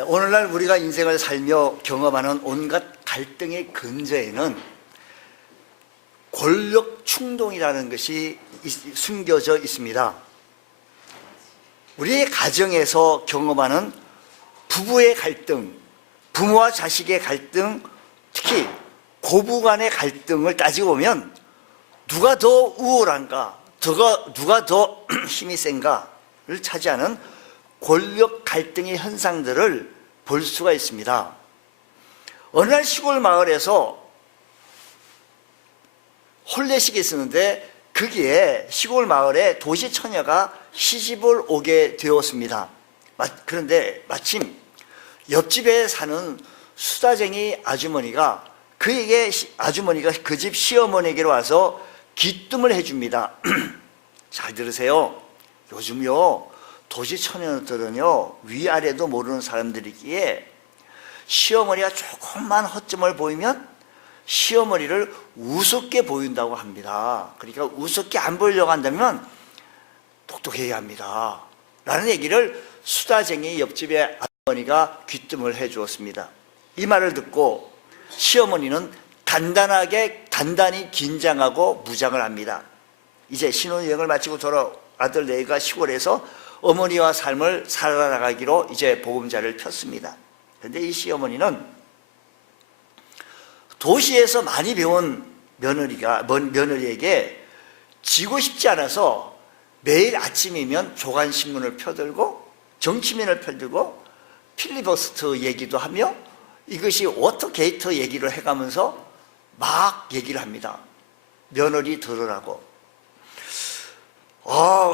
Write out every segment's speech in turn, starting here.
오늘날 우리가 인생을 살며 경험하는 온갖 갈등의 근저에는 권력 충동이라는 것이 숨겨져 있습니다. 우리의 가정에서 경험하는 부부의 갈등, 부모와 자식의 갈등, 특히 고부 간의 갈등을 따지고 보면 누가 더 우월한가, 누가 더 힘이 센가를 차지하는 권력 갈등의 현상들을 볼 수가 있습니다. 어느 날 시골 마을에서 혼례식이 있었는데 거기에 시골 마을에 도시 처녀가 시집을 오게 되었습니다. 그런데 마침 옆집에 사는 수다쟁이 아주머니가 아주머니가 그 집 시어머니에게 와서 귀뜸을 해줍니다. 잘 들으세요. 요즘요 도시 처녀들은요 위아래도 모르는 사람들이기에 시어머니가 조금만 허점을 보이면 시어머니를 우습게 보인다고 합니다. 그러니까 우습게 안 보이려고 한다면 똑똑해야 합니다 라는 얘기를 수다쟁이 옆집의 아주머니가 귀뜸을 해 주었습니다. 이 말을 듣고 시어머니는 단단히 긴장하고 무장을 합니다. 이제 신혼여행을 마치고 돌아온 아들 네가 시골에서 어머니와 삶을 살아나가기로 이제 보금자리를 폈습니다. 그런데 이 시어머니는 도시에서 많이 배운 며느리에게 지고 싶지 않아서 매일 아침이면 조간신문을 펴들고 정치면을 펴들고 필리버스터 얘기도 하며 이것이 워터게이트 얘기를 해가면서 막 얘기를 합니다. 며느리 들으라고.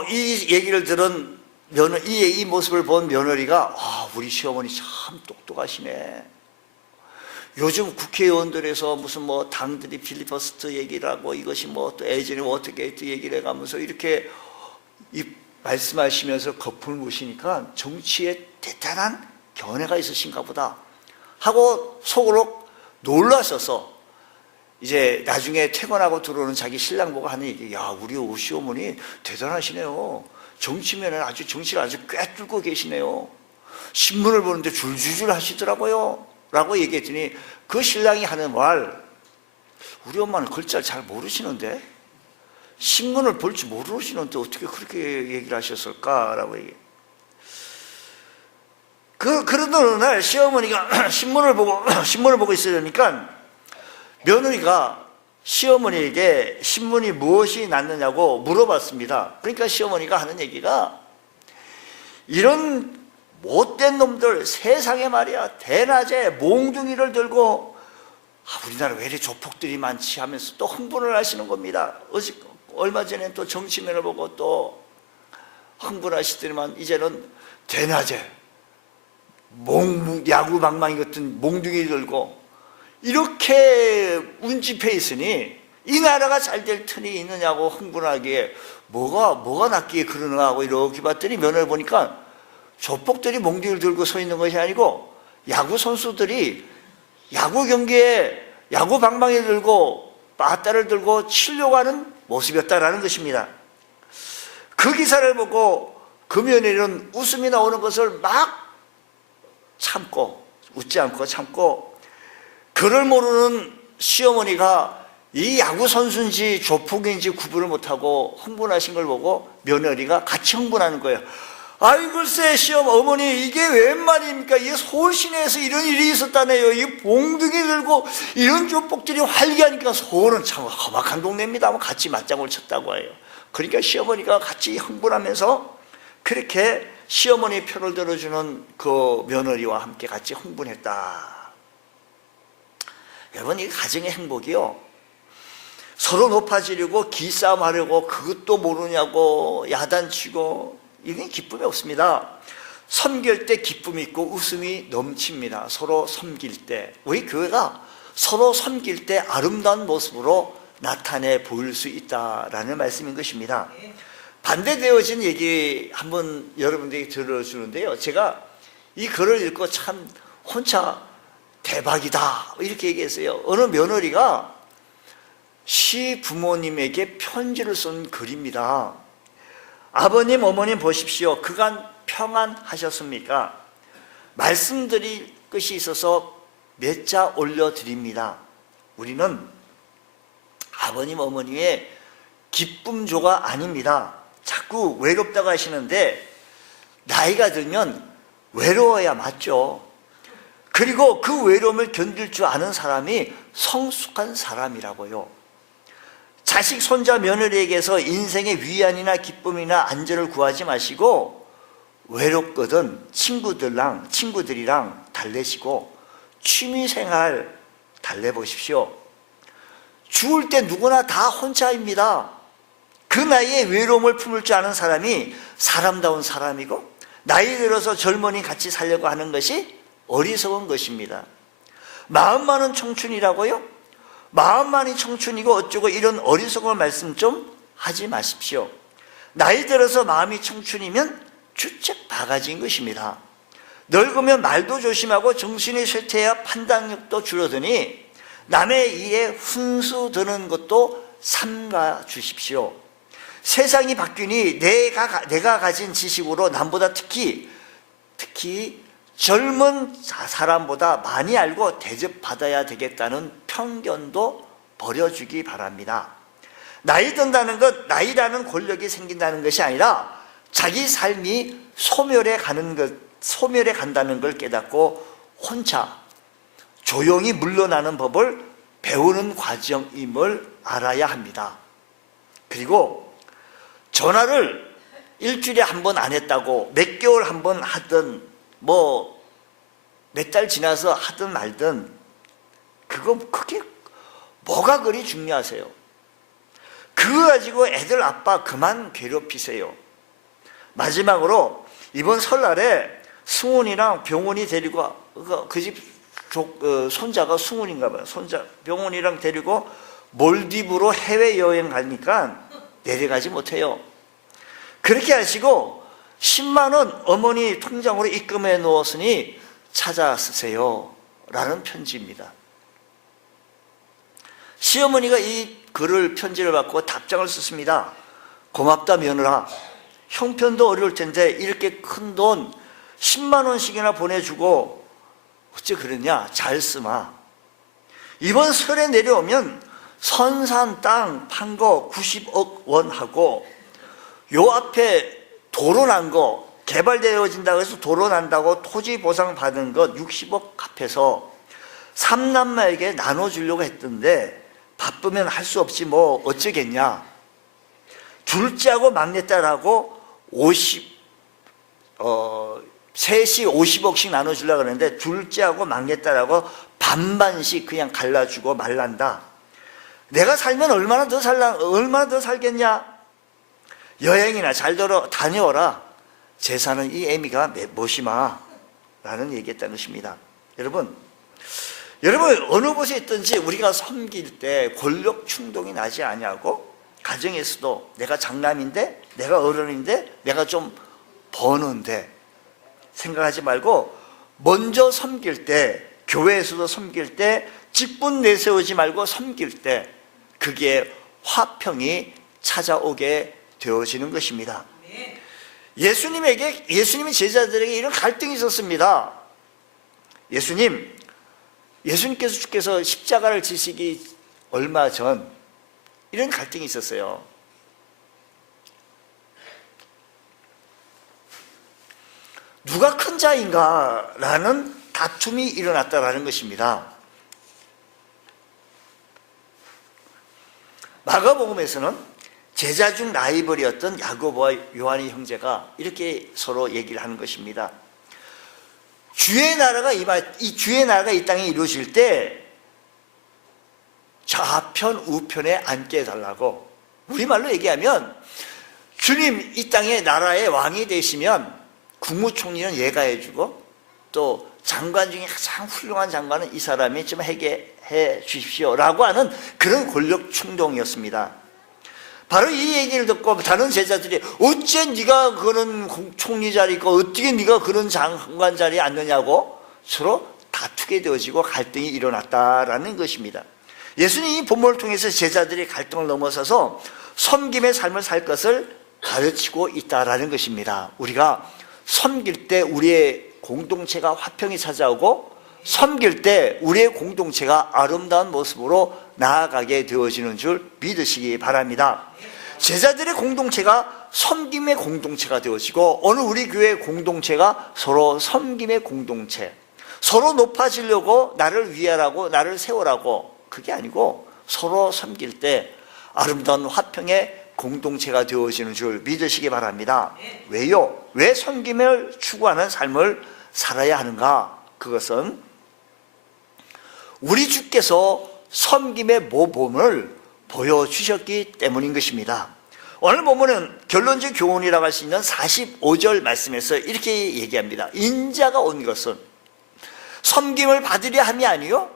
이 얘기를 들은 이 모습을 본 며느리가 우리 시어머니 참 똑똑하시네. 요즘 국회의원들에서 무슨 당들이 필리버스터 얘기를 하고 이것이 또 예전에 워터게이트 얘기를 해가면서 이렇게 말씀하시면서 거품을 무시니까 정치에 대단한 견해가 있으신가 보다 하고 속으로 놀라셔서 이제 나중에 퇴근하고 들어오는 자기 신랑 보고 하는 얘기, 야 우리 오 시어머니 대단하시네요. 정치면은 정치를 아주 꿰뚫고 계시네요. 신문을 보는데 줄줄줄 하시더라고요 라고 얘기했더니 그 신랑이 하는 말, 우리 엄마는 글자를 잘 모르시는데 신문을 볼 줄 모르시는데 어떻게 그렇게 얘기를 하셨을까라고 얘기해요. 그러던 어느 날 시어머니가 신문을 보고 있으려니까 며느리가 시어머니에게 신문이 무엇이 났느냐고 물어봤습니다. 그러니까 시어머니가 하는 얘기가, 이런 못된 놈들 세상에 말이야 대낮에 몽둥이를 들고 우리나라 왜 이렇게 조폭들이 많지 하면서 또 흥분을 하시는 겁니다. 얼마 전에 또 정치면을 보고 또 흥분하시더니만 이제는 대낮에 야구 방망이 같은 몽둥이 들고 이렇게 운집해 있으니 이 나라가 잘 될 틈이 있느냐고 흥분하기에 뭐가 낫기에 그러나 하고 이렇게 봤더니 면을 보니까 조폭들이 몽둥이를 들고 서 있는 것이 아니고 야구 선수들이 야구 경기에 야구 방망이를 들고 빠따를 들고 치려고 하는 모습이었다라는 것입니다. 그 기사를 보고 그 며느리는 웃음이 나오는 것을 막 웃지 않고 참고, 그를 모르는 시어머니가 이 야구 선수인지 조폭인지 구분을 못하고 흥분하신 걸 보고 며느리가 같이 흥분하는 거예요. 아이 글쎄 어머니 이게 웬 말입니까? 이게 서울 시내에서 이런 일이 있었다네요. 이 봉둥이 들고 이런 조폭들이 활기하니까 서울은 참 험악한 동네입니다 하고 같이 맞장구를 쳤다고 해요. 그러니까 시어머니가 같이 흥분하면서 그렇게 시어머니 편을 들어주는 그 며느리와 함께 같이 흥분했다. 여러분, 이 가정의 행복이요, 서로 높아지려고 기싸움 하려고 그것도 모르냐고 야단치고 이건 기쁨이 없습니다. 섬길 때 기쁨이 있고 웃음이 넘칩니다. 서로 섬길 때. 우리 교회가 서로 섬길 때 아름다운 모습으로 나타내 보일 수 있다라는 말씀인 것입니다. 반대되어진 얘기 한번 여러분들이 들어주는데요, 제가 이 글을 읽고 참 혼자 대박이다 이렇게 얘기했어요. 어느 며느리가 시부모님에게 편지를 쓴 글입니다. 아버님 어머님 보십시오. 그간 평안하셨습니까? 말씀드릴 것이 있어서 몇 자 올려드립니다. 우리는 아버님 어머니의 기쁨조가 아닙니다. 자꾸 외롭다고 하시는데 나이가 들면 외로워야 맞죠. 그리고 그 외로움을 견딜 줄 아는 사람이 성숙한 사람이라고요. 자식, 손자, 며느리에게서 인생의 위안이나 기쁨이나 안전을 구하지 마시고 외롭거든 친구들이랑 달래시고 취미생활 달래보십시오. 죽을 때 누구나 다 혼자입니다. 그 나이에 외로움을 품을 줄 아는 사람이 사람다운 사람이고 나이 들어서 젊은이 같이 살려고 하는 것이 어리석은 것입니다. 마음만은 청춘이라고요? 마음만이 청춘이고 어쩌고 이런 어리석은 말씀 좀 하지 마십시오. 나이 들어서 마음이 청춘이면 주책 바가지인 것입니다. 늙으면 말도 조심하고 정신이 쇠퇴해야 판단력도 줄어드니 남의 일에 훈수 드는 것도 삼가 주십시오. 세상이 바뀌니 내가 가진 지식으로 남보다 특히 젊은 사람보다 많이 알고 대접받아야 되겠다는 편견도 버려주기 바랍니다. 나이 든다는 것, 나이라는 권력이 생긴다는 것이 아니라 자기 삶이 소멸해 간다는 걸 깨닫고 혼자 조용히 물러나는 법을 배우는 과정임을 알아야 합니다. 그리고 전화를 일주일에 한 번 안 했다고 몇 개월 한 번 하든 뭐 몇 달 지나서 하든 말든 그게 뭐가 그리 중요하세요? 그거 가지고 애들 아빠 그만 괴롭히세요. 마지막으로 이번 설날에 승훈이랑 병훈이 데리고 그 집 손자가 승훈인가 봐요. 병훈이랑 데리고 몰디브로 해외여행 가니까 내려가지 못해요. 그렇게 하시고 10만 원 어머니 통장으로 입금해 놓았으니 찾아 쓰세요 라는 편지입니다. 시어머니가 이 편지를 받고 답장을 썼습니다. 고맙다 며느라. 형편도 어려울 텐데 이렇게 큰 돈 10만 원씩이나 보내주고 어째 그러냐, 잘 쓰마. 이번 설에 내려오면 선산 땅 판 거 90억 원 하고 요 앞에 도로 난 거 개발되어진다고 해서 도로 난다고 토지 보상 받은 것 60억 합해서 삼남매에게 나눠주려고 했던데 바쁘면 할 수 없지 뭐 어쩌겠냐. 둘째하고 막내딸하고 셋이 50억씩 나눠주려고 하는데 둘째하고 막내딸하고 반반씩 그냥 갈라주고 말란다. 내가 살면 얼마나 더 살겠냐. 여행이나 잘 다녀오라. 재산은 이 애미가 못이마 라는 얘기했다는 것입니다. 여러분 어느 곳에 있든지 우리가 섬길 때 권력 충동이 나지 아니하고 가정에서도 내가 장남인데 내가 어른인데 내가 좀 버는데 생각하지 말고 먼저 섬길 때 교회에서도 섬길 때 직분 내세우지 말고 섬길 때 그게 화평이 찾아오게 되어지는 것입니다. 예수님의 제자들에게 이런 갈등이 있었습니다. 예수님께서 십자가를 지시기 얼마 전 이런 갈등이 있었어요. 누가 큰 자인가 라는 다툼이 일어났다라는 것입니다. 마가복음에서는 제자 중 라이벌이었던 야고보와 요한의 형제가 이렇게 서로 얘기를 하는 것입니다. 주의 나라가 이 땅에 이루어질 때 좌편 우편에 앉게 해달라고. 우리말로 얘기하면 주님 이 땅의 나라의 왕이 되시면 국무총리는 얘가 해주고 또 장관 중에 가장 훌륭한 장관은 이 사람이 좀 하게 해 주십시오 라고 하는 그런 권력 충동이었습니다. 바로 이 얘기를 듣고 다른 제자들이 어째 네가 그런 총리 자리 있고 어떻게 네가 그런 장관 자리에 앉느냐고 서로 다투게 되어지고 갈등이 일어났다라는 것입니다. 예수님이 이 본문을 통해서 제자들이 갈등을 넘어서서 섬김의 삶을 살 것을 가르치고 있다라는 것입니다. 우리가 섬길 때 우리의 공동체가 화평이 찾아오고 섬길 때 우리의 공동체가 아름다운 모습으로 나아가게 되어지는 줄 믿으시기 바랍니다. 제자들의 공동체가 섬김의 공동체가 되어지고 오늘 우리 교회의 공동체가 서로 섬김의 공동체, 서로 높아지려고 나를 위하라고 나를 세우라고, 그게 아니고 서로 섬길 때 아름다운 화평의 공동체가 되어지는 줄 믿으시기 바랍니다. 왜요? 왜 섬김을 추구하는 삶을 살아야 하는가? 그것은 우리 주께서 섬김의 모범을 보여주셨기 때문인 것입니다. 오늘 본문은 결론적 교훈이라고 할 수 있는 45절 말씀에서 이렇게 얘기합니다. 인자가 온 것은 섬김을 받으려 함이 아니요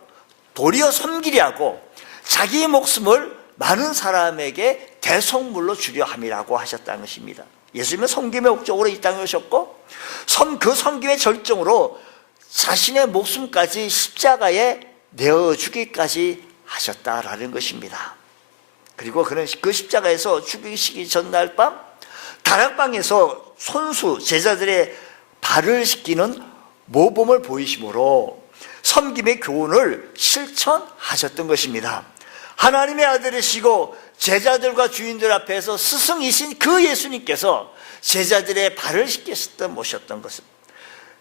도리어 섬기려 하고 자기의 목숨을 많은 사람에게 대속물로 주려 함이라고 하셨다는 것입니다. 예수님은 섬김의 목적으로 이 땅에 오셨고 그 섬김의 절정으로 자신의 목숨까지 십자가에 내어주기까지 하셨다라는 것입니다. 그리고 그는 그 십자가에서 죽이시기 전날 밤 다락방에서 손수 제자들의 발을 씻기는 모범을 보이심으로 섬김의 교훈을 실천하셨던 것입니다. 하나님의 아들이시고 제자들과 주인들 앞에서 스승이신 그 예수님께서 제자들의 발을 씻기셨던 모셨던 것은,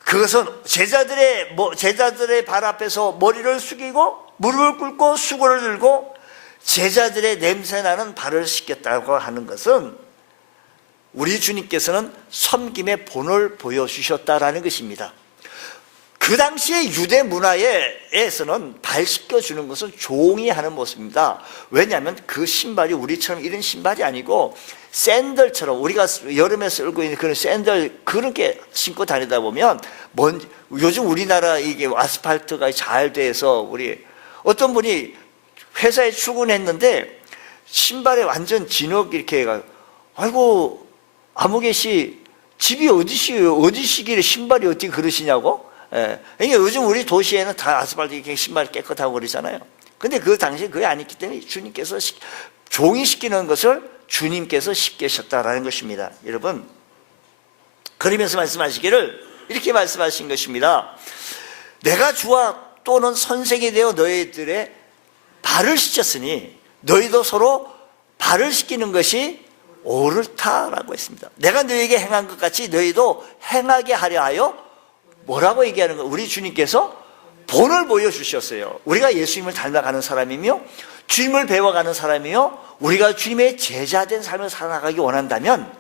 그것은 제자들의 발 앞에서 머리를 숙이고 무릎을 꿇고 수고를 들고 제자들의 냄새나는 발을 씻겼다고 하는 것은 우리 주님께서는 섬김의 본을 보여주셨다라는 것입니다. 그 당시의 유대 문화에서는 발 씻겨주는 것은 종이 하는 모습입니다. 왜냐하면 그 신발이 우리처럼 이런 신발이 아니고 샌들처럼, 우리가 여름에 쓰고 있는 그런 샌들, 그렇게 신고 다니다 보면 요즘 우리나라 이게 아스팔트가 잘 돼서 어떤 분이 회사에 출근했는데 신발에 완전 진흙 이렇게 해가, 아이고 아무개 씨 집이 어디시길래 신발이 어떻게 그러시냐고. 그러니까 요즘 우리 도시에는 다 아스팔트 이렇게 신발이 깨끗하고 그러잖아요. 근데 그 당시에 그게 아니기 때문에 주님께서 종이 씻기는 것을 주님께서 씻기셨다라는 것입니다. 여러분, 그러면서 말씀하시기를 이렇게 말씀하신 것입니다. 내가 주와 또는 선생이 되어 너희들의 발을 씻겼으니 너희도 서로 발을 씻기는 것이 옳다라고 했습니다. 내가 너희에게 행한 것 같이 너희도 행하게 하려 하여 뭐라고 얘기하는 거예요? 우리 주님께서 본을 보여주셨어요. 우리가 예수님을 닮아가는 사람이며 주님을 배워가는 사람이며 우리가 주님의 제자된 삶을 살아가기 원한다면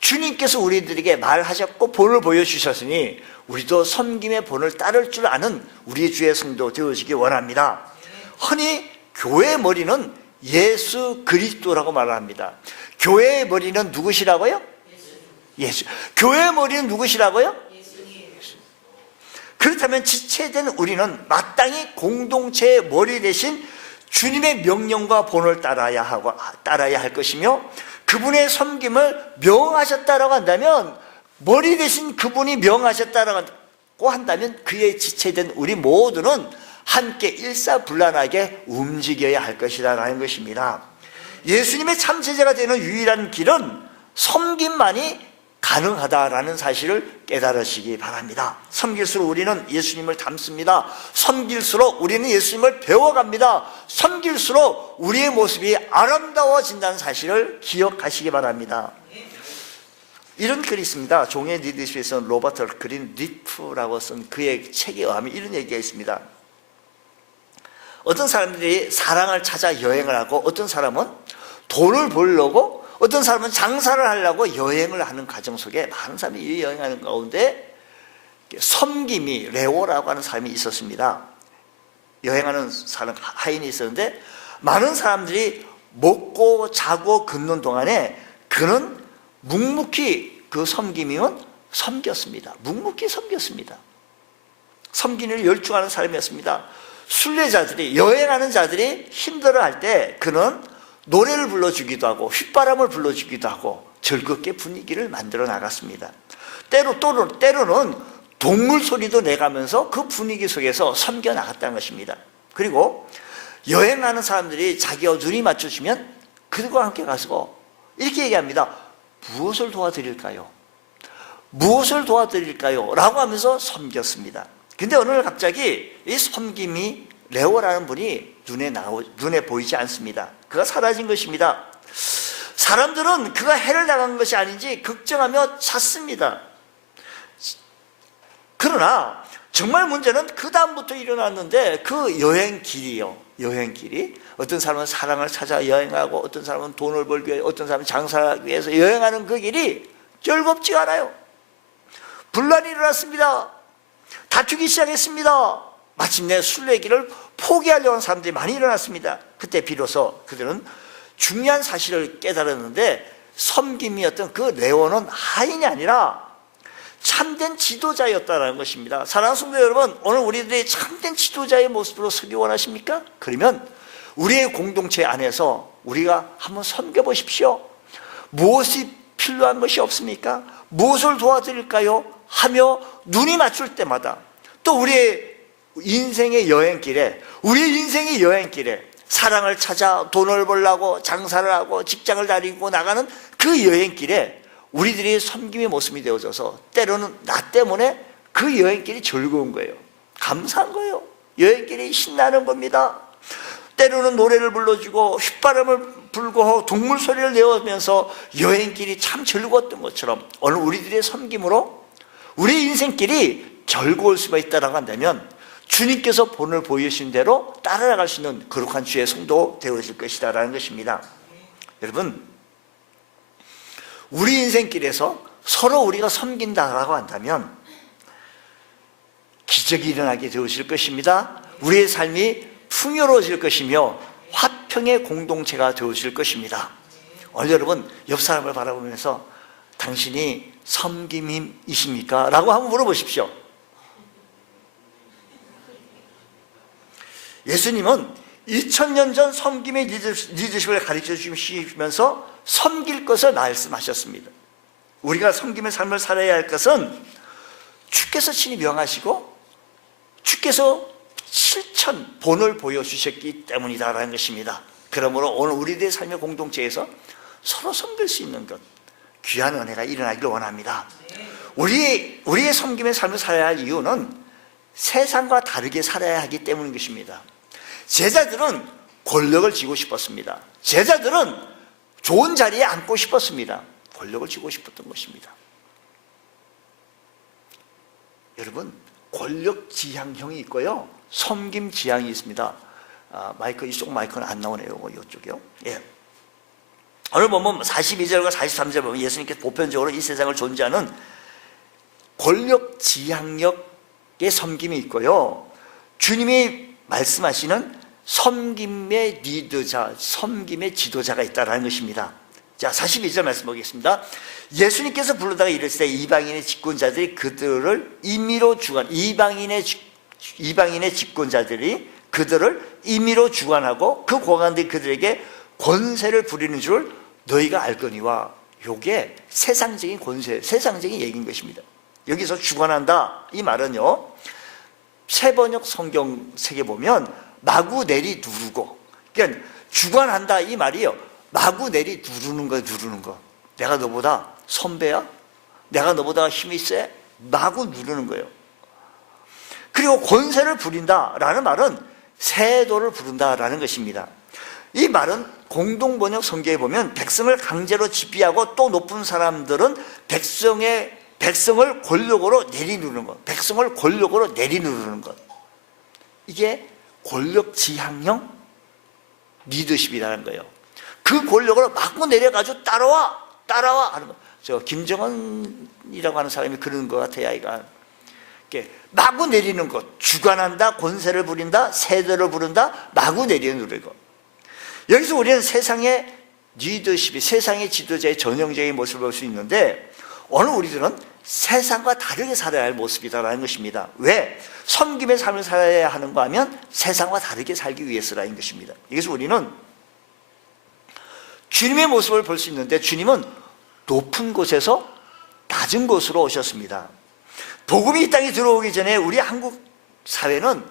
주님께서 우리들에게 말하셨고 본을 보여주셨으니 우리도 섬김의 본을 따를 줄 아는 우리 주의 성도 되어지기 원합니다. 흔히 교회의 머리는 예수 그리스도라고 말합니다. 교회의 머리는 누구시라고요? 예수. 교회의 머리는 누구시라고요? 그렇다면 지체된 우리는 마땅히 공동체의 머리 대신 주님의 명령과 본을 따라야 할 것이며 그분의 섬김을 명하셨다라고 한다면 머리 대신 그분이 명하셨다라고 한다면 그의 지체된 우리 모두는 함께 일사불란하게 움직여야 할 것이라는 것입니다. 예수님의 참 제자가 되는 유일한 길은 섬김만이 가능하다라는 사실을 깨달으시기 바랍니다. 섬길수록 우리는 예수님을 닮습니다. 섬길수록 우리는 예수님을 배워갑니다. 섬길수록 우리의 모습이 아름다워진다는 사실을 기억하시기 바랍니다. 이런 글이 있습니다. 종의 리더십에서 로버트 그린 리프라고 쓴 그의 책에 의하면 이런 얘기가 있습니다. 어떤 사람들이 사랑을 찾아 여행을 하고 어떤 사람은 돈을 벌려고 어떤 사람은 장사를 하려고 여행을 하는 과정 속에 많은 사람이 여행하는 가운데 섬김이 레오라고 하는 사람이 있었습니다. 여행하는 사람 하인이 있었는데 많은 사람들이 먹고 자고 걷는 동안에 그는 묵묵히 그 섬김이면 섬겼습니다. 묵묵히 섬겼습니다. 섬기는 열중하는 사람이었습니다. 순례자들이 여행하는 자들이 힘들어할 때 그는 노래를 불러주기도 하고 휘바람을 불러주기도 하고 즐겁게 분위기를 만들어 나갔습니다. 때로는 동물 소리도 내가면서 그 분위기 속에서 섬겨 나갔다는 것입니다. 그리고 여행하는 사람들이 자기와 눈이 맞춰지면 그들과 함께 가서 이렇게 얘기합니다. 무엇을 도와드릴까요? 무엇을 도와드릴까요? 라고 하면서 섬겼습니다. 근데 어느 날 갑자기 이 섬김이 레오라는 분이 눈에 보이지 않습니다. 그가 사라진 것입니다. 사람들은 그가 해를 당한 것이 아닌지 걱정하며 찾습니다. 그러나 정말 문제는 그 다음부터 일어났는데 그 여행길이요. 여행길이 어떤 사람은 사랑을 찾아 여행하고 어떤 사람은 돈을 벌기 위해 어떤 사람은 장사하기 위해서 여행하는 그 길이 즐겁지가 않아요. 분란이 일어났습니다. 다투기 시작했습니다. 마침내 순례길을 포기하려고 하는 사람들이 많이 일어났습니다. 그때 비로소 그들은 중요한 사실을 깨달았는데 섬김이었던 그 레오는 하인이 아니라 참된 지도자였다는 것입니다. 사랑하는 성도 여러분, 오늘 우리들이 참된 지도자의 모습으로 서기 원하십니까? 그러면 우리의 공동체 안에서 우리가 한번 섬겨보십시오. 무엇이 필요한 것이 없습니까? 무엇을 도와드릴까요? 하며 눈이 맞출 때마다 또 우리의 인생의 여행길에 사랑을 찾아 돈을 벌려고 장사를 하고 직장을 다니고 나가는 그 여행길에 우리들이 섬김의 모습이 되어져서 때로는 나 때문에 그 여행길이 즐거운 거예요. 감사한 거예요. 여행길이 신나는 겁니다. 때로는 노래를 불러주고 휘바람을 불고 동물 소리를 내면서 여행길이 참 즐거웠던 것처럼 오늘 우리들의 섬김으로 우리 인생길이 즐거울 수가 있다고 한다면 주님께서 본을 보여주신 대로 따라갈 수 있는 거룩한 주의 성도 되어질 것이다라는 것입니다. 여러분, 우리 인생길에서 서로 우리가 섬긴다라고 한다면 기적이 일어나게 되어질 것입니다. 우리의 삶이 풍요로워질 것이며 화평의 공동체가 되어질 것입니다. 오늘 여러분 옆 사람을 바라보면서 당신이 섬김이십니까? 라고 한번 물어보십시오. 예수님은 2000년 전 섬김의 리더십을 가르쳐 주시면서 섬길 것을 말씀하셨습니다. 우리가 섬김의 삶을 살아야 할 것은 주께서 친히 명하시고 주께서 실천 본을 보여주셨기 때문이다라는 것입니다. 그러므로 오늘 우리들의 삶의 공동체에서 서로 섬길 수 있는 것, 귀한 은혜가 일어나기를 원합니다. 우리의 섬김의 삶을 살아야 할 이유는 세상과 다르게 살아야 하기 때문인 것입니다. 제자들은 권력을 쥐고 싶었습니다. 제자들은 좋은 자리에 앉고 싶었습니다. 권력을 쥐고 싶었던 것입니다. 여러분, 권력 지향형이 있고요, 섬김 지향이 있습니다. 이쪽 마이크는 안 나오네요. 이쪽이요. 예. 오늘 보면 42절과 43절 보면 예수님께서 보편적으로 이 세상을 존재하는 권력 지향력의 섬김이 있고요, 주님이 말씀하시는 섬김의 리더자, 섬김의 지도자가 있다는 것입니다. 자, 42절 말씀 보겠습니다. 예수님께서 부르다가 이르시되 이방인의 집권자들이 그들을 임의로 이방인의 집권자들이 그들을 임의로 주관하고 그 고관들이 그들에게 권세를 부리는 줄 너희가 알거니와. 요게 세상적인 권세, 세상적인 얘기인 것입니다. 여기서 주관한다 이 말은요, 세번역 성경 책에 보면 마구 내리 누르고, 그러니까 주관한다 이 말이요, 마구 내리 누르는 거. 내가 너보다 선배야? 내가 너보다 힘이 세? 마구 누르는 거예요. 그리고 권세를 부린다라는 말은 세도를 부른다라는 것입니다. 이 말은 공동번역 성경에 보면 백성을 강제로 지배하고 또 높은 사람들은 백성을 권력으로 내리누르는 것, 백성을 권력으로 내리누르는 것, 이게 권력 지향형 리더십이라는 거예요. 그 권력으로 마구 내려가지고 따라와 하는 거. 저 김정은이라고 하는 사람이 그러는 것 같아요. 아이가 마구 내리는 것, 주관한다, 권세를 부린다, 세대를 부른다, 마구 내리는 것. 여기서 우리는 세상의 리더십이, 세상의 지도자의 전형적인 모습을 볼 수 있는데 오늘 우리들은 세상과 다르게 살아야 할 모습이다라는 것입니다. 왜? 섬김의 삶을 살아야 하는가 하면 세상과 다르게 살기 위해서라는 것입니다. 여기서 우리는 주님의 모습을 볼 수 있는데 주님은 높은 곳에서 낮은 곳으로 오셨습니다. 복음이 이 땅에 들어오기 전에 우리 한국 사회는,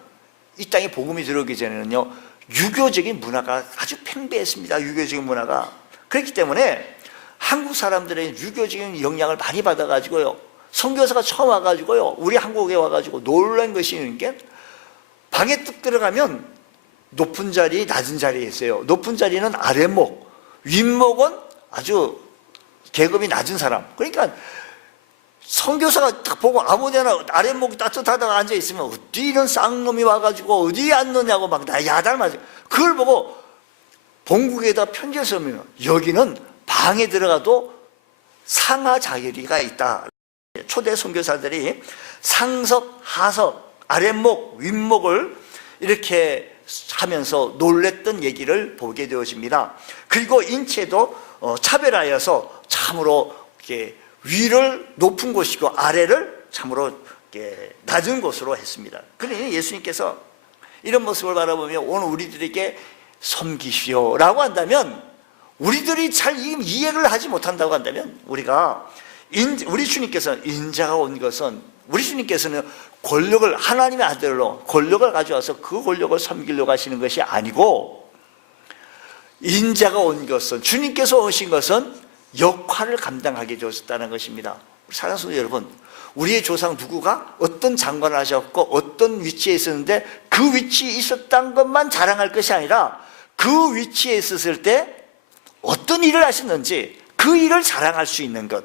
이 땅에 복음이 들어오기 전에는요, 유교적인 문화가 아주 팽배했습니다. 유교적인 문화가. 그렇기 때문에 한국 사람들의 유교적인 영향을 많이 받아가지고요, 선교사가 처음 와가지고요, 우리 한국에 와가지고 놀란 것이 있는 게, 방에 뚝 들어가면 높은 자리, 낮은 자리에 있어요. 높은 자리는 아랫목, 윗목은 아주 계급이 낮은 사람. 그러니까 선교사가 딱 보고 아무데나 아랫목이 따뜻하다가 앉아있으면 어디 이런 쌍놈이 와가지고 어디 앉느냐고 막 야단맞아요. 그걸 보고 본국에다 편지를 쓰면 여기는 방에 들어가도 상하 자리가 있다. 초대 선교사들이 상석, 하석, 아랫목, 윗목을 이렇게 하면서 놀랬던 얘기를 보게 되어집니다. 그리고 인체도 차별하여서 참으로 이렇게 위를 높은 곳이고 아래를 참으로 이렇게 낮은 곳으로 했습니다. 그러니 예수님께서 이런 모습을 바라보며 오늘 우리들에게 섬기시오라고 한다면, 우리들이 잘 이해를 하지 못한다고 한다면, 우리 주님께서는 인자가 온 것은, 우리 주님께서는 권력을, 하나님의 아들로 권력을 가져와서 그 권력을 섬기려고 하시는 것이 아니고, 인자가 온 것은, 주님께서 오신 것은 역할을 감당하게 되었다는 것입니다. 사랑하는 성도 여러분, 우리의 조상 누구가 어떤 장관을 하셨고 어떤 위치에 있었는데 그 위치에 있었던 것만 자랑할 것이 아니라 그 위치에 있었을 때 어떤 일을 하셨는지 그 일을 자랑할 수 있는 것.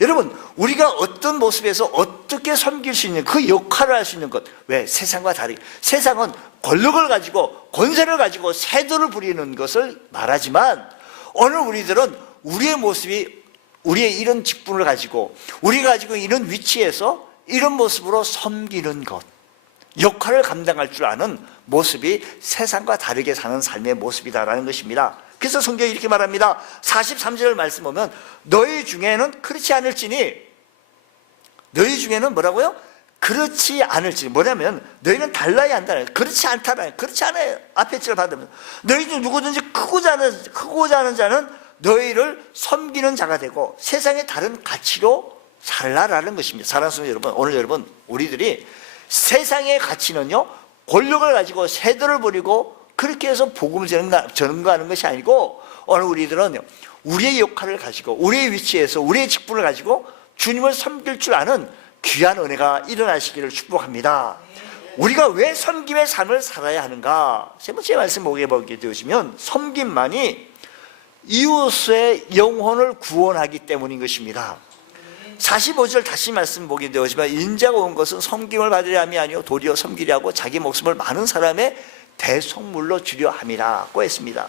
여러분, 우리가 어떤 모습에서 어떻게 섬길 수 있는 그 역할을 할 수 있는 것. 왜? 세상과 다르게, 세상은 권력을 가지고 권세를 가지고 세도를 부리는 것을 말하지만, 오늘 우리들은 우리의 모습이, 우리의 이런 직분을 가지고 우리가 가지고 이런 위치에서 이런 모습으로 섬기는 것, 역할을 감당할 줄 아는 모습이 세상과 다르게 사는 삶의 모습이다라는 것입니다. 그래서 성경이 이렇게 말합니다. 43절 말씀 보면 너희 중에는 그렇지 않을지니, 너희 중에는 뭐라고요? 그렇지 않을지니, 뭐냐면 너희는 달라야 한다는, 그렇지 않다는, 그렇지 않아요. 앞에 절 받으면 너희 중 누구든지 크고자 하는 자는 너희를 섬기는 자가 되고 세상의 다른 가치로 살라라는 것입니다. 사랑하는 성도 여러분, 오늘 여러분, 우리들이 세상의 가치는요, 권력을 가지고 세도를 부리고 그렇게 해서 복음을 전가하는 것이 아니고, 오늘 우리들은 우리의 역할을 가지고 우리의 위치에서 우리의 직분을 가지고 주님을 섬길 줄 아는 귀한 은혜가 일어나시기를 축복합니다. 우리가 왜 섬김의 삶을 살아야 하는가? 세 번째 말씀 보게 되어지면 섬김만이 이웃의 영혼을 구원하기 때문인 것입니다. 45절 다시 말씀 보게 되어지만 인자가 온 것은 섬김을 받으려 함이 아니요 도리어 섬기려 하고 자기 목숨을 많은 사람의 대속물로 주려 함이라고 했습니다.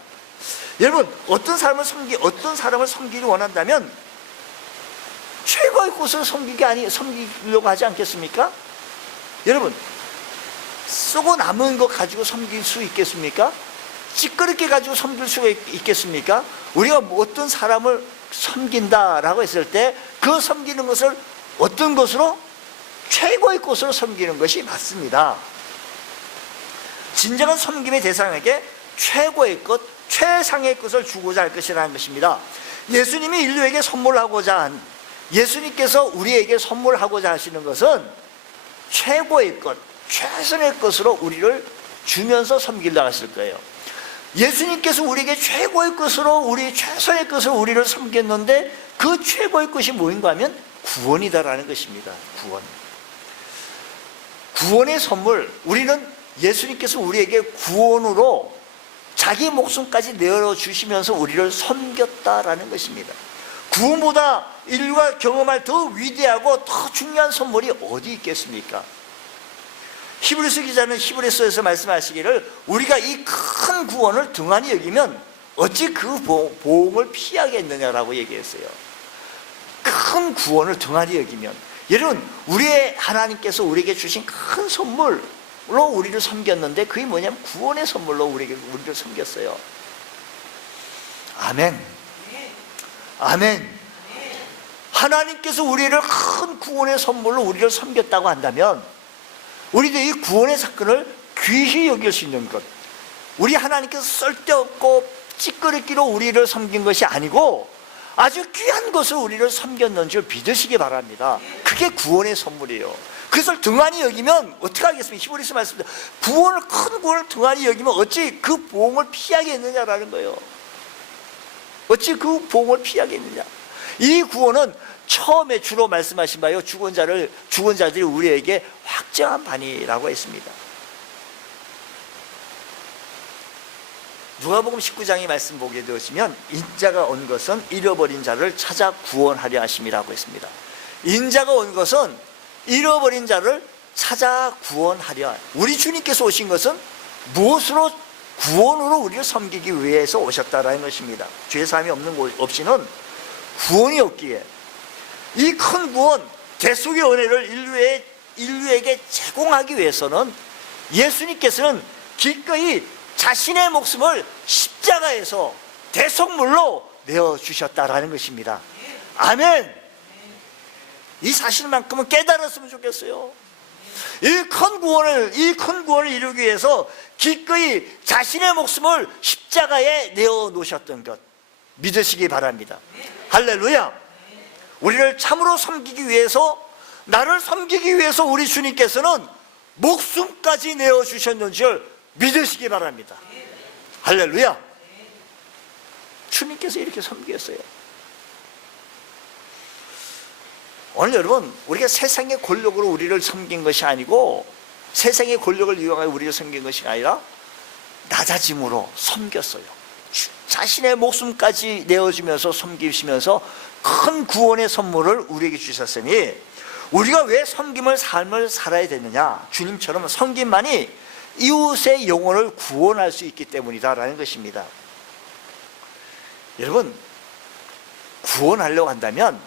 여러분, 어떤 사람을 섬기기 원한다면 최고의 곳을 섬기려고 하지 않겠습니까? 여러분, 쓰고 남은 것 가지고 섬길 수 있겠습니까? 찌끄럽게 가지고 섬길 수가 있겠습니까? 우리가 어떤 사람을 섬긴다라고 했을 때 그 섬기는 것을 어떤 것으로? 최고의 곳으로 섬기는 것이 맞습니다. 진정한 섬김의 대상에게 최고의 것, 최상의 것을 주고자 할 것이라는 것입니다. 예수님이 인류에게 선물하고자 한, 예수님께서 우리에게 선물하고자 하시는 것은 최고의 것, 최선의 것으로 우리를 주면서 섬기려고 하실 거예요. 예수님께서 우리에게 최고의 것으로, 우리 최선의 것으로 우리를 섬겼는데 그 최고의 것이 뭐인가 하면 구원이다라는 것입니다. 구원의 선물, 우리는 예수님께서 우리에게 구원으로 자기 목숨까지 내어주시면서 우리를 섬겼다라는 것입니다. 구원보다 인류가 경험할 더 위대하고 더 중요한 선물이 어디 있겠습니까? 히브리서 기자는 히브리서에서 말씀하시기를 우리가 이 큰 구원을 등한히 여기면 어찌 그 보응을 피하겠느냐라고 얘기했어요. 큰 구원을 등한히 여기면, 여러분, 우리의 하나님께서 우리에게 주신 큰 선물로 우리를 섬겼는데 그게 뭐냐면 구원의 선물로 우리를 섬겼어요. 아멘. 아멘. 하나님께서 우리를 큰 구원의 선물로 우리를 섬겼다고 한다면 우리도 이 구원의 사건을 귀히 여길 수 있는 것, 우리 하나님께서 쓸데없고 찌끄럽기로 우리를 섬긴 것이 아니고 아주 귀한 것을 우리를 섬겼는 줄 믿으시기 바랍니다. 그게 구원의 선물이에요. 그것을 등한히 여기면 어떻게 하겠습니까? 히브리서 말씀입니다. 큰 구원을 등한히 여기면 어찌 그 보응을 피하겠느냐라는 거예요. 어찌 그 보응을 피하겠느냐. 이 구원은 처음에 주로 말씀하신 바요, 죽은 자들이 우리에게 확정한 바니라고 했습니다. 누가복음 19장의 말씀 보게 되시면 인자가 온 것은 잃어버린 자를 찾아 구원하려 하심이라고 했습니다. 인자가 온 것은 잃어버린 자를 찾아 구원하려, 우리 주님께서 오신 것은 무엇으로? 구원으로 우리를 섬기기 위해서 오셨다라는 것입니다. 죄사함이 없는 것 없이는 구원이 없기에 이 큰 구원, 대속의 은혜를 인류에게 제공하기 위해서는 예수님께서는 기꺼이 자신의 목숨을 십자가에서 대속물로 내어주셨다라는 것입니다. 아멘. 이 사실만큼은 깨달았으면 좋겠어요. 이 큰 구원을 이루기 위해서 기꺼이 자신의 목숨을 십자가에 내어놓으셨던 것 믿으시기 바랍니다. 할렐루야. 우리를 참으로 섬기기 위해서, 나를 섬기기 위해서 우리 주님께서는 목숨까지 내어주셨는 줄 믿으시기 바랍니다. 할렐루야. 주님께서 이렇게 섬겼어요. 오늘 여러분, 우리가 세상의 권력으로 우리를 섬긴 것이 아니고, 세상의 권력을 이용하여 우리를 섬긴 것이 아니라 낮아짐으로 섬겼어요. 자신의 목숨까지 내어주면서 섬기시면서 큰 구원의 선물을 우리에게 주셨으니, 우리가 왜 섬김을 삶을 살아야 되느냐? 주님처럼 섬김만이 이웃의 영혼을 구원할 수 있기 때문이다라는 것입니다. 여러분, 구원하려고 한다면,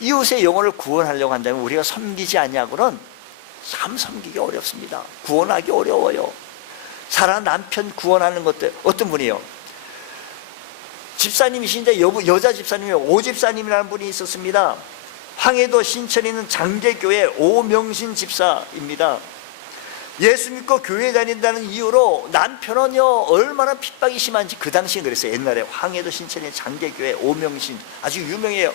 이웃의 영혼을 구원하려고 한다면 우리가 섬기지 않냐고는 참 섬기기 어렵습니다. 구원하기 어려워요. 사랑하는 남편 구원하는 것도, 어떤 분이요, 집사님이신데 여자 집사님이 오집사님이라는 분이 있었습니다. 황해도 신천에 있는 장계교회 오명신 집사입니다. 예수 믿고 교회 다닌다는 이유로 남편은요 얼마나 핍박이 심한지 그 당시에 그랬어요. 옛날에 황해도 신천에 장계교회 오명신 아주 유명해요.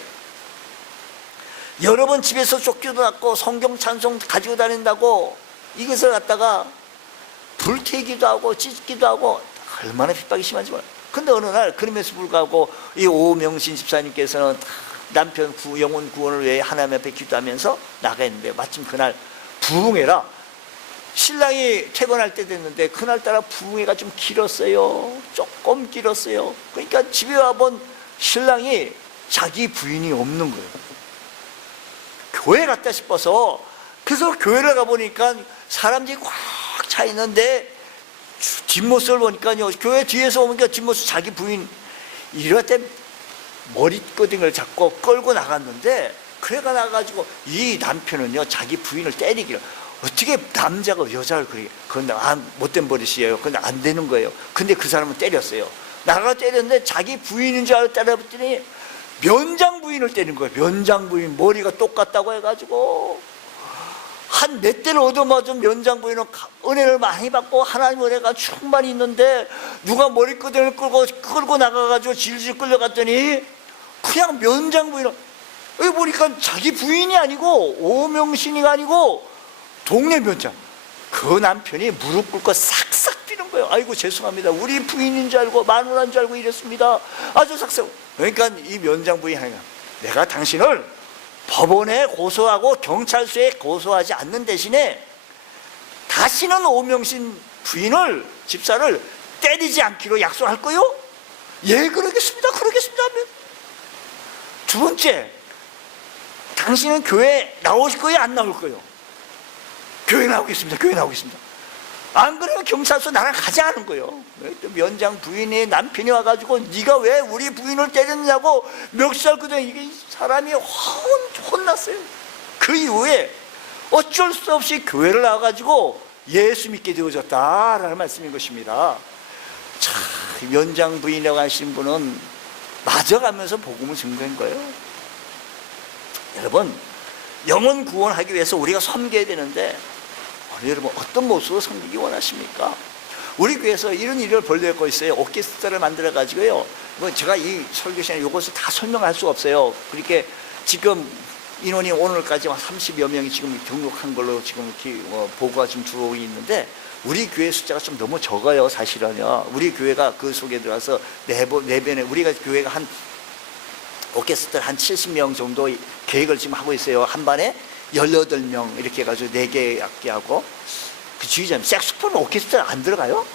여러 번 집에서 쫓기도 났고 성경 찬송 가지고 다닌다고 이것을 갖다가 불태기도 하고 찢기도 하고 얼마나 핍박이 심한지 몰라요. 근데 어느 날 그럼에도 불구하고 이 오명신 집사님께서는 남편 영혼 구원을 위해 하나님 앞에 기도하면서 나가 있는데, 마침 그날 부흥회라 신랑이 퇴근할 때 됐는데 그날따라 부흥회가 좀 길었어요. 조금 길었어요. 그러니까 집에 와본 신랑이 자기 부인이 없는 거예요. 교회 갔다 싶어서, 그래서 교회를 가보니까 사람들이 꽉 차 있는데 뒷모습을 보니까요, 교회 뒤에서 오니까 뒷모습 자기 부인, 이럴 때 머리끄댕이를 잡고 끌고 나갔는데, 그래가 나가지고 이 남편은요 자기 부인을 때리기를, 어떻게 남자가 여자를 그런데 못된 버릇이에요. 근데 안 되는 거예요. 근데 그 사람은 때렸어요. 나가 때렸는데 자기 부인인 줄 알고 때려봤더니 면장 부인을 때린 거예요. 면장 부인 머리가 똑같다고 해가지고 한 몇 대를 얻어맞은 면장 부인은 은혜를 많이 받고 하나님 은혜가 충만히 있는데, 누가 머리끄댕이를 끌고 나가가지고 질질 끌려갔더니 그냥 면장 부인을, 여기 보니까 자기 부인이 아니고 오명신이가 아니고 동네 면장, 그 남편이 무릎 꿇고 싹싹 뛰는 거예요. 아이고 죄송합니다, 우리 부인인 줄 알고 마누라인 줄 알고 이랬습니다. 아주 싹싹. 그러니까 이 면장 부인이 하니까, 내가 당신을 법원에 고소하고 경찰서에 고소하지 않는 대신에 다시는 오명신 부인을, 집사를 때리지 않기로 약속할 거요? 예, 그러겠습니다. 그러겠습니다. 두 번째, 당신은 교회 나오실 거예요? 안 나올 거예요? 교회 나오겠습니다. 교회 나오겠습니다. 안 그러면 경찰서 나랑 가자 하는 거예요. 면장 부인의 남편이 와가지고 네가 왜 우리 부인을 때렸냐고 멱살 그대로, 이게 사람이 혼났어요. 그 이후에 어쩔 수 없이 교회를 나와가지고 예수 믿게 되어졌다라는 말씀인 것입니다. 참, 면장 부인이라고 하시는 분은 맞아가면서 복음을 증거한 거예요. 여러분, 영혼 구원하기 위해서 우리가 섬겨야 되는데, 여러분 어떤 모습으로 섬기기 원하십니까? 우리 교회에서 이런 일을 벌려고 있어요. 오케스트라를 만들어 가지고요, 제가 이 설교 시간에 이것을 다 설명할 수 없어요. 그렇게 지금 인원이 오늘까지 30여 명이 지금 등록한 걸로 지금 보고가 지금 들어오고 있는데, 우리 교회 숫자가 좀 너무 적어요. 사실은요, 우리 교회가 그 속에 들어가서 내변에 우리가 교회가 한 오케스트라 한 70명 정도 계획을 지금 하고 있어요. 한 반에 18명 이렇게 해가지고 4개 악기하고. 그 지휘자님, 색소폰 오케스트라 안 들어가요?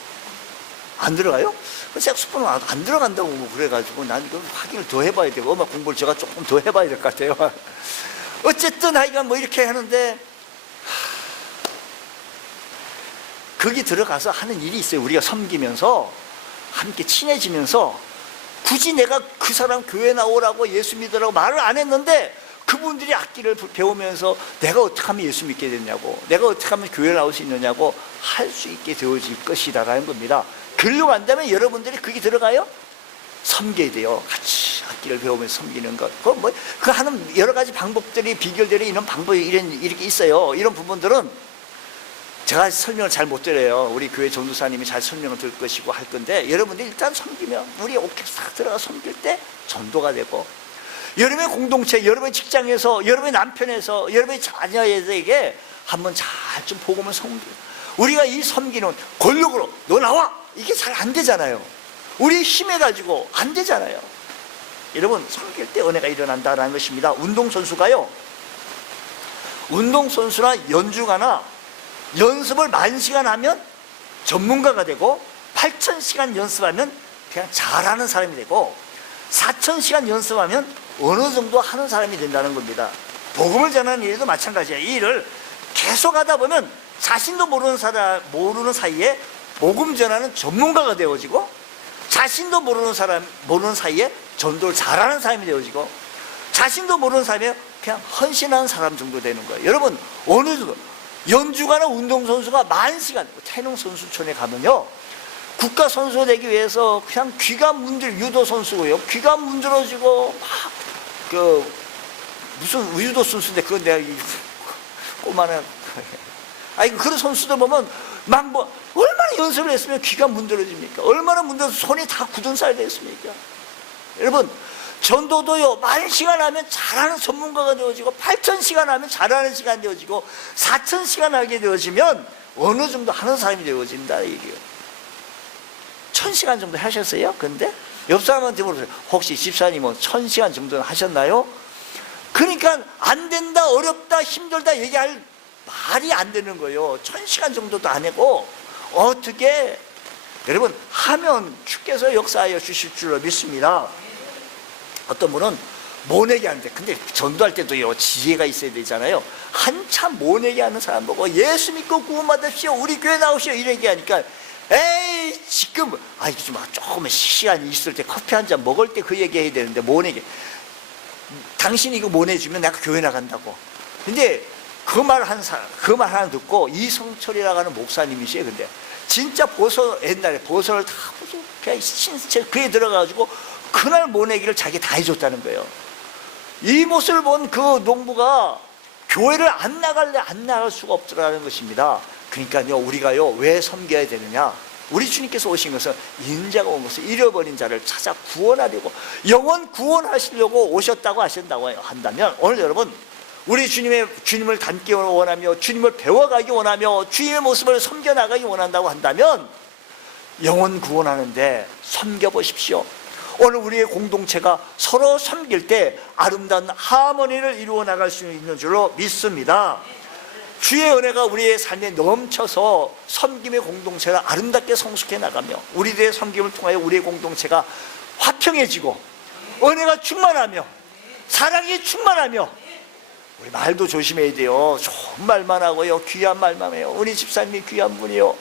안 들어가요? 색소폰은 안 들어간다고 그래가지고 난 이거 확인을 더 해봐야 되고 음악 공부를 제가 조금 더 해봐야 될 것 같아요. 어쨌든 하여간 뭐 이렇게 하는데 거기 들어가서 하는 일이 있어요. 우리가 섬기면서 함께 친해지면서 굳이 내가 그 사람 교회 나오라고 예수 믿으라고 말을 안 했는데 그분들이 악기를 배우면서 내가 어떻게 하면 예수 믿게 됐냐고, 내가 어떻게 하면 교회 나올 수 있느냐고 할 수 있게 되어질 것이다라는 겁니다. 글로 간다면 여러분들이 거기 들어가요? 섬겨야 돼요. 같이 악기를 배우면서 섬기는 것. 그 하는 여러 가지 방법들이, 비결들이, 이런 방법이 이렇게 있어요. 이런 부분들은 제가 설명을 잘 못 드려요. 우리 교회 전도사님이 잘 설명을 들 것이고 할 건데, 여러분들이 일단 섬기면, 우리 오케스트라 들어가 섬길 때 전도가 되고, 여러분의 공동체, 여러분의 직장에서, 여러분의 남편에서, 여러분의 자녀에게 한번 잘 좀 복음을 섬겨. 우리가 이 섬기는 권력으로 너 나와! 이게 잘 안 되잖아요. 우리 힘에 가지고 안 되잖아요. 여러분, 섬길 때 은혜가 일어난다는 것입니다. 운동선수가요, 운동선수나 연주가나 연습을 10,000시간 하면 전문가가 되고, 8,000시간 연습하면 그냥 잘하는 사람이 되고, 4,000시간 연습하면 어느 정도 하는 사람이 된다는 겁니다. 복음을 전하는 일도 마찬가지예요. 이 일을 계속 하다 보면 자신도 모르는 사이에 복음 전하는 전문가가 되어지고, 자신도 모르는 사이에 전도를 잘하는 사람이 되어지고, 자신도 모르는 사람이 그냥 헌신하는 사람 정도 되는 거예요. 여러분, 어느 정도 연주가나 운동선수가 10,000시간, 태릉선수촌에 가면요, 국가선수 되기 위해서 그냥 귀가 유도선수고요, 귀가 문드러지고 막 무슨 유도선수인데 그건 내가 꼬마나 그런 선수들 보면 막 얼마나 연습을 했으면 귀가 문드러집니까? 얼마나 문드러서 손이 다 굳은 살 됐습니까? 여러분, 전도도요, 10,000시간 하면 잘하는 전문가가 되어지고, 8,000시간 하면 잘하는 시간 되어지고, 4,000시간 하게 되어지면 어느 정도 하는 사람이 되어진다 얘기예요. 1,000시간 정도 하셨어요? 근데 옆 사람한테 물어보세요. 혹시 집사님은 1,000시간 정도는 하셨나요? 그러니까 안 된다, 어렵다, 힘들다 얘기할 말이 안 되는 거예요. 1,000시간 정도도 안 하고 어떻게, 여러분, 하면 주께서 역사하여 주실 줄로 믿습니다. 어떤 분은 모내기 하는데, 근데 전도할 때도 지혜가 있어야 되잖아요. 한참 모내기 하는 사람 보고 예수 믿고 구원받으십시오, 우리 교회 나오시오 이런 얘기하니까, 에이 지금 좀 조금만 시간이 있을 때 커피 한 잔 먹을 때 그 얘기 해야 되는데, 모내기, 당신이 이거 모내주면 내가 교회 나간다고. 근데 그 말 하나 듣고 이성철이라고 하는 목사님이시에요. 근데 진짜 옛날에 보석을 다 그냥 신체 그에 들어가가지고 그날 모내기를 자기 다 해줬다는 거예요. 이 모습을 본 그 농부가 교회를 안 나갈 수가 없더라는 것입니다. 그러니까요, 우리가요, 왜 섬겨야 되느냐? 우리 주님께서 오신 것은 인자가 온 것을 잃어버린 자를 찾아 구원하려고, 영원 구원하시려고 오셨다고 한다면, 오늘 여러분, 우리 주님을 닮기 원하며, 주님을 배워가기 원하며, 주님의 모습을 섬겨나가기 원한다고 한다면 영원 구원하는데 섬겨보십시오. 오늘 우리의 공동체가 서로 섬길 때 아름다운 하모니를 이루어 나갈 수 있는 줄로 믿습니다. 주의 은혜가 우리의 삶에 넘쳐서 섬김의 공동체가 아름답게 성숙해 나가며, 우리들의 섬김을 통하여 우리의 공동체가 화평해지고, 은혜가 충만하며, 사랑이 충만하며, 우리 말도 조심해야 돼요. 좋은 말만 하고요, 귀한 말만 해요. 우리 집사님이 귀한 분이요,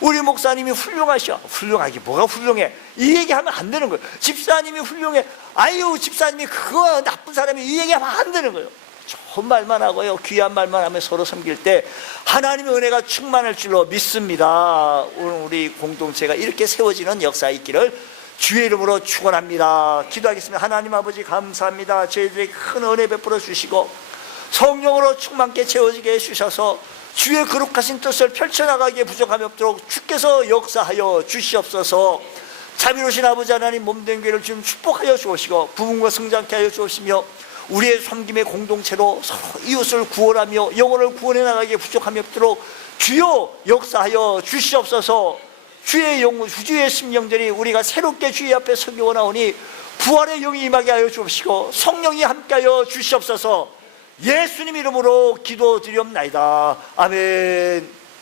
우리 목사님이 훌륭하셔. 훌륭하기 뭐가 훌륭해? 이 얘기하면 안 되는 거예요. 집사님이 훌륭해. 아유, 집사님이 그거 나쁜 사람이, 이 얘기하면 안 되는 거예요. 좋은 말만 하고요, 귀한 말만 하면 서로 섬길 때 하나님의 은혜가 충만할 줄로 믿습니다. 오늘 우리 공동체가 이렇게 세워지는 역사 있기를 주의 이름으로 축원합니다. 기도하겠습니다. 하나님 아버지, 감사합니다. 저희들에게 큰 은혜 베풀어 주시고 성령으로 충만케 채워지게 해주셔서 주의 거룩하신 뜻을 펼쳐나가기에 부족함이 없도록 주께서 역사하여 주시옵소서. 자비로우신 아버지 하나님, 몸된 교회를 좀 축복하여 주시고 부흥과 성장케 하여 주시며, 우리의 섬김의 공동체로 서로 이웃을 구원하며 영혼을 구원해 나가기에 부족함이 없도록 주여 역사하여 주시옵소서. 주의 심령들이 우리가 새롭게 주의 앞에 서기 원하오니 부활의 영이 임하게 하여 주옵시고 성령이 함께하여 주시옵소서. 예수님 이름으로 기도드리옵나이다. 아멘.